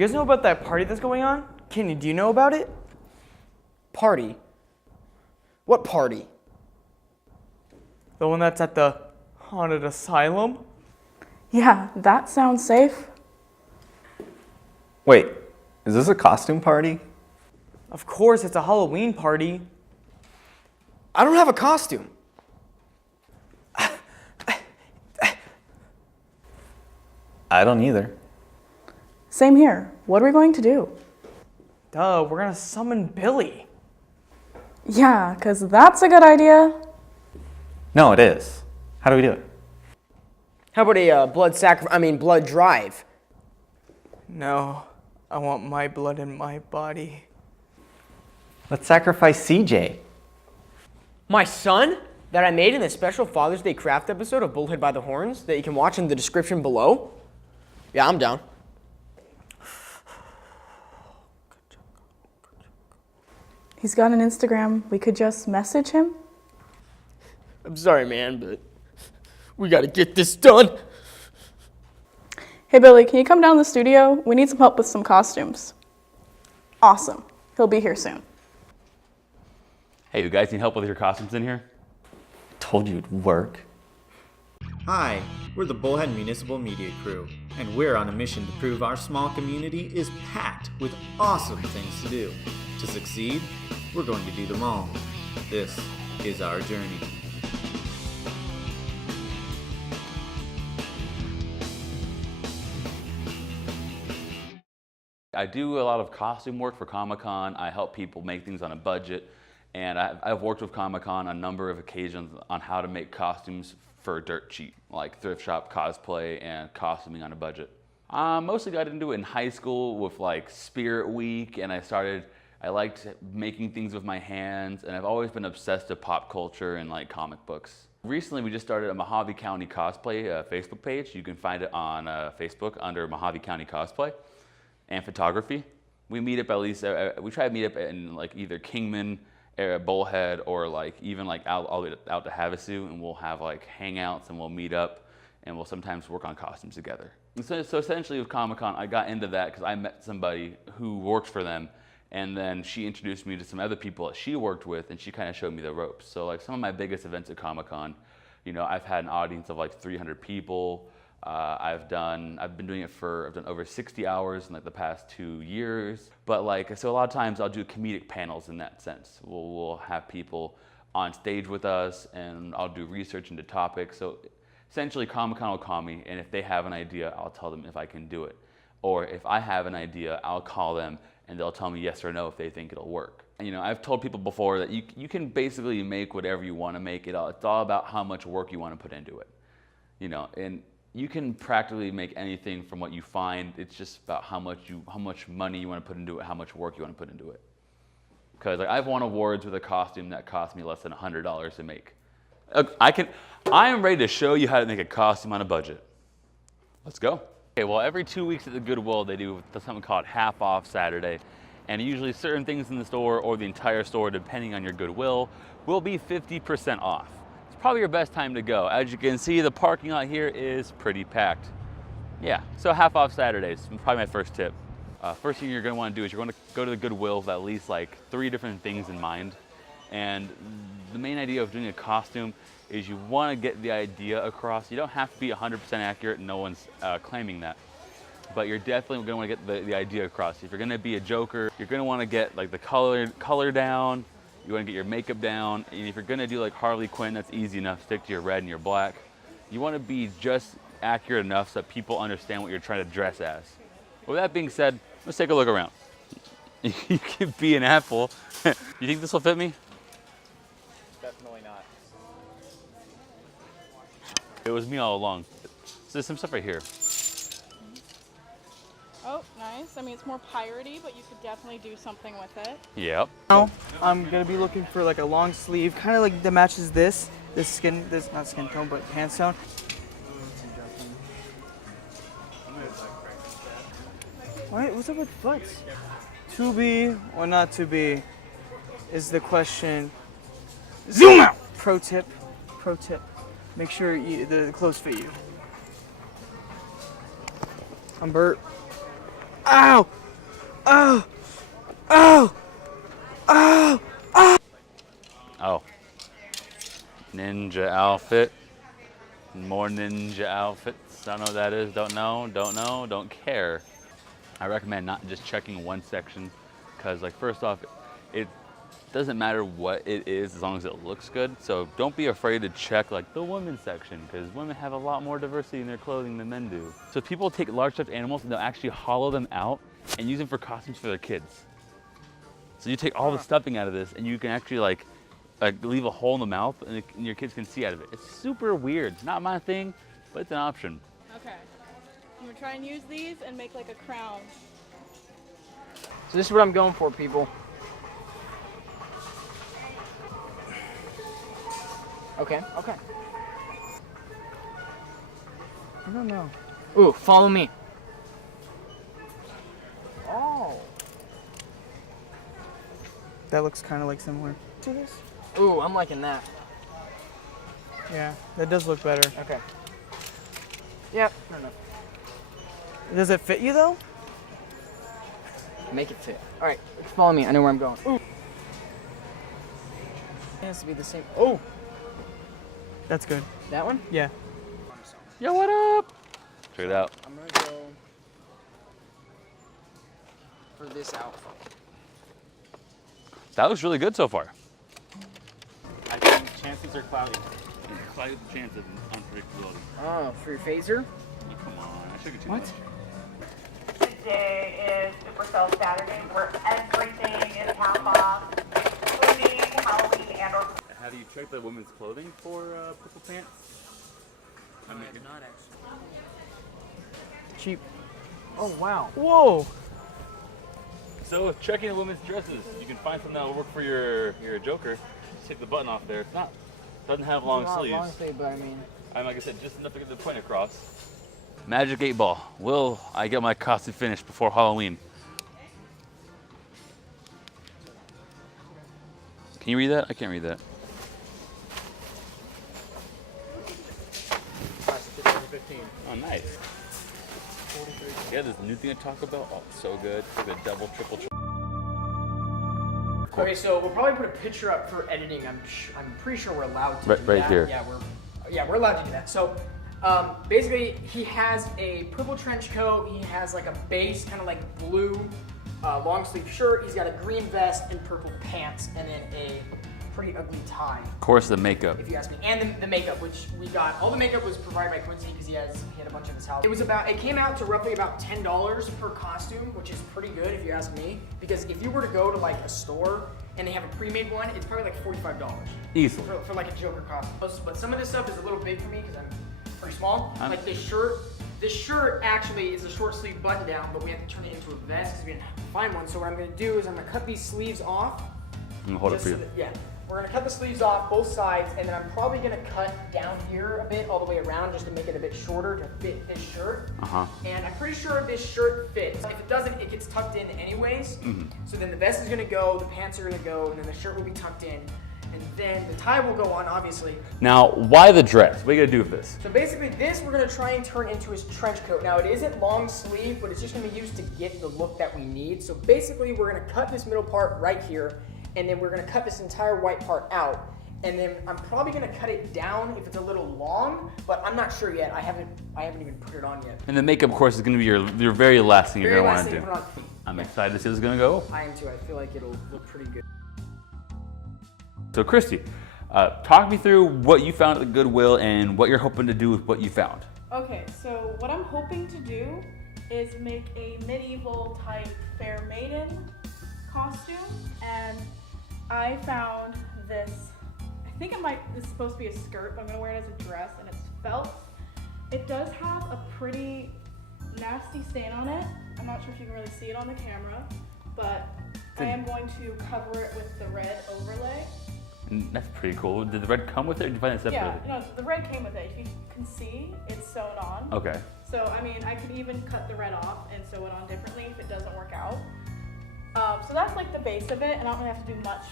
You guys know about that party that's going on? Kenny, do you know about it? Party? What party? The one that's at the haunted asylum? Yeah, that sounds safe. Wait, is this a costume party? Of course, it's a Halloween party. I don't have a costume. I don't either. Same here. What are we going to do? Duh, we're gonna summon Billy. Yeah, because that's a good idea. No, it is. How do we do it? How about a blood drive? No, I want my blood in my body. Let's sacrifice CJ. My son that I made in the special Father's Day craft episode of Bullhead by the Horns that you can watch in the description below. Yeah, I'm down. He's got an Instagram. We could just message him. I'm sorry, man, but we gotta get this done. Hey, Billy, can you come down to the studio? We need some help with some costumes. Awesome. He'll be here soon. Hey, you guys need help with your costumes in here? Told you it'd work. Hi, we're the Bullhead Municipal Media Crew, and we're on a mission to prove our small community is packed with awesome things to do. To succeed, we're going to do them all. This is our journey. I do a lot of costume work for Comic-Con. I help people make things on a budget. And I've worked with Comic-Con on a number of occasions on how to make costumes for dirt cheap, like thrift shop cosplay and costuming on a budget. Mostly I didn't do it in high school with like Spirit Week, and I liked making things with my hands, and I've always been obsessed with pop culture and like comic books. Recently we just started a Mojave County Cosplay Facebook page. You can find it on Facebook under Mojave County Cosplay and Photography. We meet up at least, we try to meet up in like either Kingman, Bullhead, or like even like all the way out to Havasu, and we'll have like hangouts and we'll meet up and we'll sometimes work on costumes together. And so essentially with Comic-Con, I got into that because I met somebody who worked for them, and then she introduced me to some other people that she worked with, and she kind of showed me the ropes. So like some of my biggest events at Comic-Con, you know, I've had an audience of like 300 people. I've been doing it I've done over 60 hours in like the past 2 years. But like, so a lot of times I'll do comedic panels in that sense. We'll have people on stage with us, and I'll do research into topics. So essentially Comic-Con will call me, and if they have an idea, I'll tell them if I can do it. Or if I have an idea, I'll call them and they'll tell me yes or no if they think it'll work. You know, I've told people before that you can basically make whatever you want to make. It's all about how much work you want to put into it. You know, and you can practically make anything from what you find. It's just about how much money you want to put into it, how much work you want to put into it. Because like, I've won awards with a costume that cost me less than $100 to make. I am ready to show you how to make a costume on a budget. Let's go. Okay, well, every 2 weeks at the Goodwill, they do something called Half Off Saturday. And usually certain things in the store or the entire store, depending on your Goodwill, will be 50% off. Probably your best time to go. As you can see, the parking lot here is pretty packed. Yeah, so Half Off Saturdays, probably my first tip. First thing you're gonna wanna do is you're gonna go to the Goodwill with at least like 3 different things in mind. And the main idea of doing a costume is you wanna get the idea across. You don't have to be 100% accurate, no one's claiming that. But you're definitely gonna wanna get the idea across. If you're gonna be a Joker, you're gonna wanna get like the color down. You want to get your makeup down, and if you're going to do like Harley Quinn, that's easy enough. Stick to your red and your black. You want to be just accurate enough so that people understand what you're trying to dress as. With that being said, let's take a look around. You can be an apple. You think this will fit me? Definitely not. It was me all along. So there's some stuff right here. Oh, nice. I mean, it's more piratey, but you could definitely do something with it. Yep. Now, I'm gonna be looking for like a long sleeve, kind of like that matches this not skin tone, but pants tone. What's up with foots? To be or not to be is the question. Zoom out! Pro tip. Make sure the clothes fit you. I'm Bert. Ow! Ow! Ow! Ow! Oh. Ninja outfit. More ninja outfits. Don't know what that is. Don't know. Don't care. I recommend not just checking one section because, like, first off, it doesn't matter what it is as long as it looks good. So don't be afraid to check, like, the women's section because women have a lot more diversity in their clothing than men do. So people take large stuffed animals and they'll actually hollow them out and use them for costumes for their kids. So you take all the stuffing out of this and you can actually, like leave a hole in the mouth and your kids can see out of it. It's super weird. It's not my thing, but it's an option. Okay. I'm gonna try and use these and make like a crown. So this is what I'm going for, people. Okay. I don't know. Ooh, follow me. Oh. That looks kind of like similar to this. Ooh, I'm liking that. Yeah, that does look better. Okay. Yep. Fair enough. Does it fit you though? Make it fit. All right, follow me. I know where I'm going. Ooh. It has to be the same. Oh, That's good. that one? Yeah. Yo, what up? Check it out. I'm gonna go for this outfit. That looks really good so far. I think chances are cloudy. Slight chance of unpredictability. Oh, for your phaser? Come on, I shook it too What? much. Today is Supercell Saturday where everything is half off, including Halloween and or Have you checked the women's clothing for purple pants? I mean, Not actually. Cheap. Oh, wow. Whoa. so with checking the women's dresses, you can find something that will work for your joker. Just take the button off there. It's not, doesn't have long Not sleeves. long sleeve, but I mean. And like I said, just enough to get the point across. Magic 8 Ball. Will I get my costume finished before Halloween? Can you read that? I can't read that. Oh, nice. Yeah, this new thing to talk about. Oh, so good. The double, triple. Okay, so we'll probably put a picture up for editing. I'm pretty sure we're allowed to do Right that. here. Yeah, we're allowed to do that. So basically, he has a purple trench coat. He has like a base, kind of like blue long sleeve shirt. He's got a green vest and purple pants, and then a pretty ugly tie, Of course, the makeup. if you ask me. And the makeup, which we got. All the makeup was provided by Quincy because he had a bunch of his house. It came out to roughly about $10 per costume, which is pretty good if you ask me. Because if you were to go to like a store and they have a pre-made one, it's probably like $45 Easily. for like a Joker costume. But some of this stuff is a little big for me because I'm pretty small. I'm- Like this shirt actually is a short sleeve button down, but we have to turn it into a vest because we didn't find one. So what I'm gonna do is I'm gonna cut these sleeves off. I'm gonna hold it Just for so you. that- yeah. We're gonna cut the sleeves off both sides, and then I'm probably gonna cut down here a bit, all the way around, just to make it a bit shorter to fit this shirt. And I'm pretty sure this shirt fits. If it doesn't, it gets tucked in anyways. So then the vest is gonna go, the pants are gonna go, and then the shirt will be tucked in, and then the tie will go on, obviously. Now, why the dress? What are you gonna do with this? So basically this we're gonna try and turn into his trench coat. Now it isn't long sleeve, but it's just gonna be used to get the look that we need. So basically we're gonna cut this middle part right here, and then we're gonna cut this entire white part out. And then I'm probably gonna cut it down if it's a little long, but I'm not sure yet. I haven't even put it on yet. And the makeup, of course, is gonna be your very last thing you're Very gonna last wanna thing do. to put on. I'm excited to see how this is gonna go. I am too. I feel like it'll look pretty good. So, Christy, talk me through what you found at the Goodwill and what you're hoping to do with what you found. Okay, so what I'm hoping to do is make a medieval type fair maiden costume, and I found this. I think this is supposed to be a skirt, but I'm gonna wear it as a dress, and it's felt. It does have a pretty nasty stain on it. I'm not sure if you can really see it on the camera, but I am going to cover it with the red overlay. And that's pretty cool. Did the red come with it, or did you find it separately? Yeah, no, the red came with it. If you can see, it's sewn on. Okay. So, I mean, I could even cut the red off and sew it on differently if it doesn't work out. So that's like the base of it, and I don't really have to do much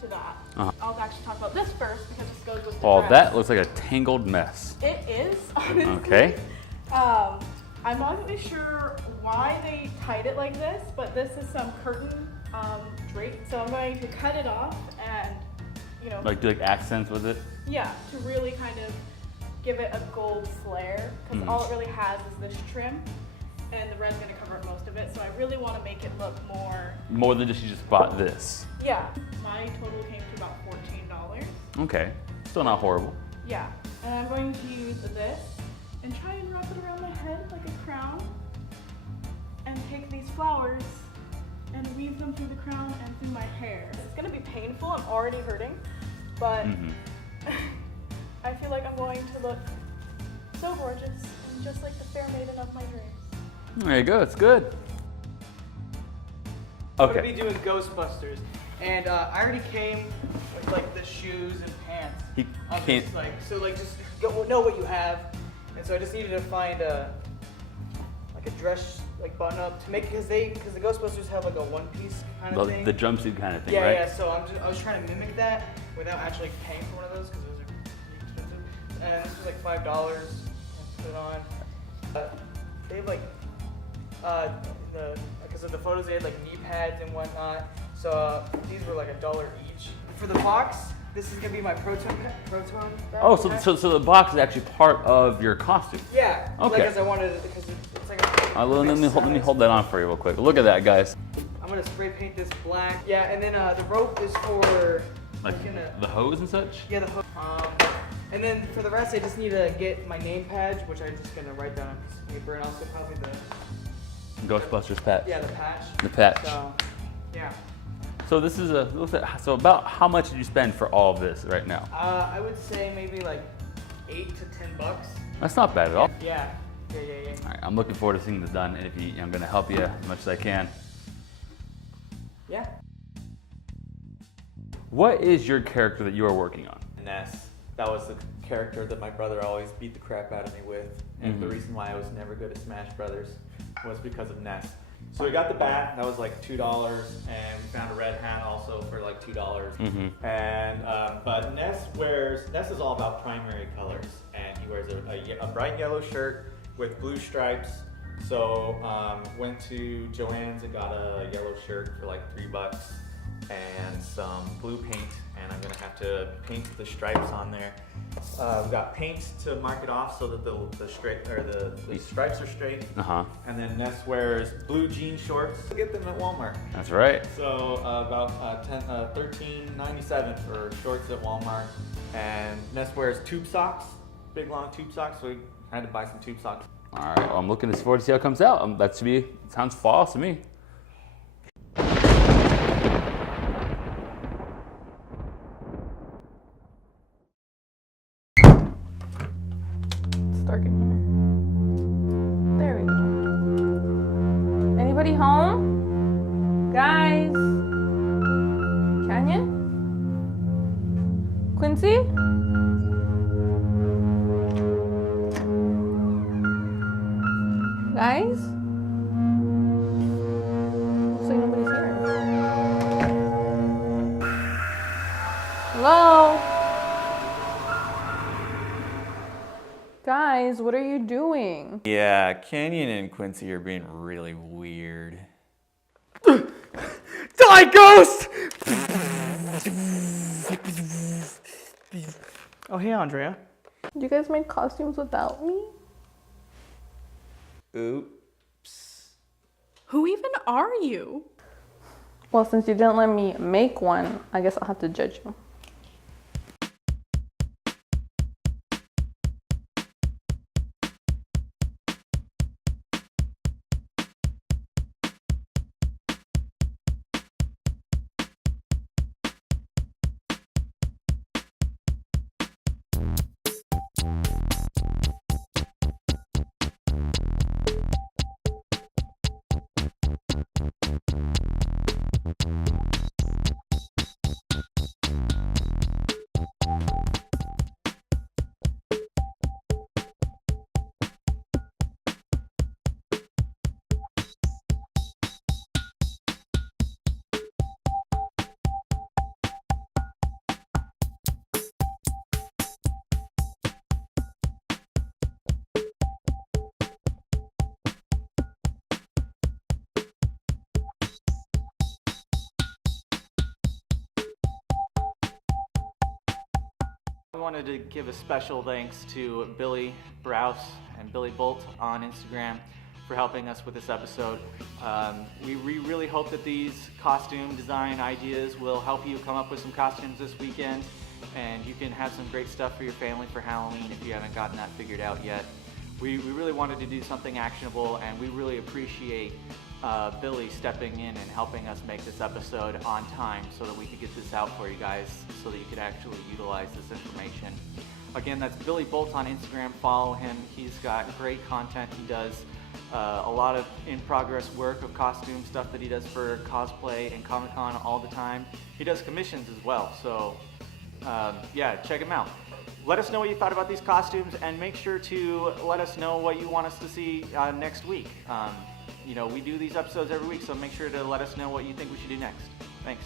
to that. I'll actually talk about this first because this goes with the Well, dress. that looks like a tangled mess. It is, honestly. Okay. I'm not really sure why they tied it like this, but this is some curtain drape. So I'm going to cut it off and, you know. Like do like accents with it? Yeah, to really kind of give it a gold flare, because all it really has is this trim, and the red's gonna cover up most of it. So I really want to make it look more. More than just you just bought this. Yeah, my total came to about $14. Okay, still not horrible. Yeah, and I'm going to use this and try and wrap it around my head like a crown, and take these flowers and weave them through the crown and through my hair. It's gonna be painful. I'm already hurting, but I feel like I'm going to look so gorgeous and just like the fair maiden of my dreams. There you go, it's good. I'm gonna Okay. be doing Ghostbusters, and I already came with like the shoes and pants. He I'm can't. just like, so like just know what you have, and so I just needed to find like a dress like button up to make because the Ghostbusters have like a one piece kind of thing. The jumpsuit kind of thing, Yeah, right? yeah. So I was trying to mimic that without actually paying for one of those because those are pretty expensive. And this was like $5 to put on. They have like because of the photos they had like knee pads and whatnot. So these were like $1 each. For the box, this is gonna be my proton bag. Oh, so the box is actually part of your costume. Yeah. Okay. Because I wanted it because it's like a. Let me hold that on for you real quick. Look at that, guys. I'm gonna spray paint this black. Yeah, and then the rope is for. Like the hose and such? Yeah, the hook. And then for the rest, I just need to get my name badge, which I'm just gonna write down on a piece of paper, and also probably the. Ghostbusters patch. Yeah, the patch. The patch. So, yeah. So this is so about how much did you spend for all of this right now? I would say maybe like $8 to $10. That's not bad at all. Yeah. Yeah. All right, I'm looking forward to seeing this done, and I'm gonna help you as much as I can. Yeah. What is your character that you are working on? Ness. That was the character that my brother always beat the crap out of me with. And the reason why I was never good at Smash Brothers was because of Ness. So we got the bat, that was like $2, and we found a red hat also for like $2. And but Ness is all about primary colors, and he wears a bright yellow shirt with blue stripes. So went to Joann's and got a yellow shirt for like $3 and some blue paint, and I'm gonna have to paint the stripes on there. We got paint to mark it off so that the stripes are straight. And then Ness wears blue jean shorts. Get them at Walmart. That's right. So about $13.97 for shorts at Walmart. And Ness wears tube socks, big long tube socks. So we had to buy some tube socks. All right. Well, I'm looking forward to see how it comes out. Sounds fall to me. Dark in here. There we go. Anybody home? Guys? Canyon? Quincy? Guys? Looks like nobody's here. Hello? Guys, what are you doing? Yeah, Canyon and Quincy are being really weird. Die, ghost! Oh, hey, Andrea. You guys made costumes without me? Oops. Who even are you? Well, since you didn't let me make one, I guess I'll have to judge you. wanted to give a special thanks to Billy Brouws and Billy Bolt on Instagram for helping us with this episode. We really hope that these costume design ideas will help you come up with some costumes this weekend, and you can have some great stuff for your family for Halloween if you haven't gotten that figured out yet. We really wanted to do something actionable, and we really appreciate Billy stepping in and helping us make this episode on time so that we could get this out for you guys so that you could actually utilize this information. Again, that's Billy Bolt on Instagram. Follow him. He's got great content. He does a lot of in-progress work of costume stuff that he does for cosplay and Comic-Con all the time. He does commissions as well, so yeah, check him out. Let us know what you thought about these costumes, and make sure to let us know what you want us to see next week. You know, we do these episodes every week, so make sure to let us know what you think we should do next. Thanks.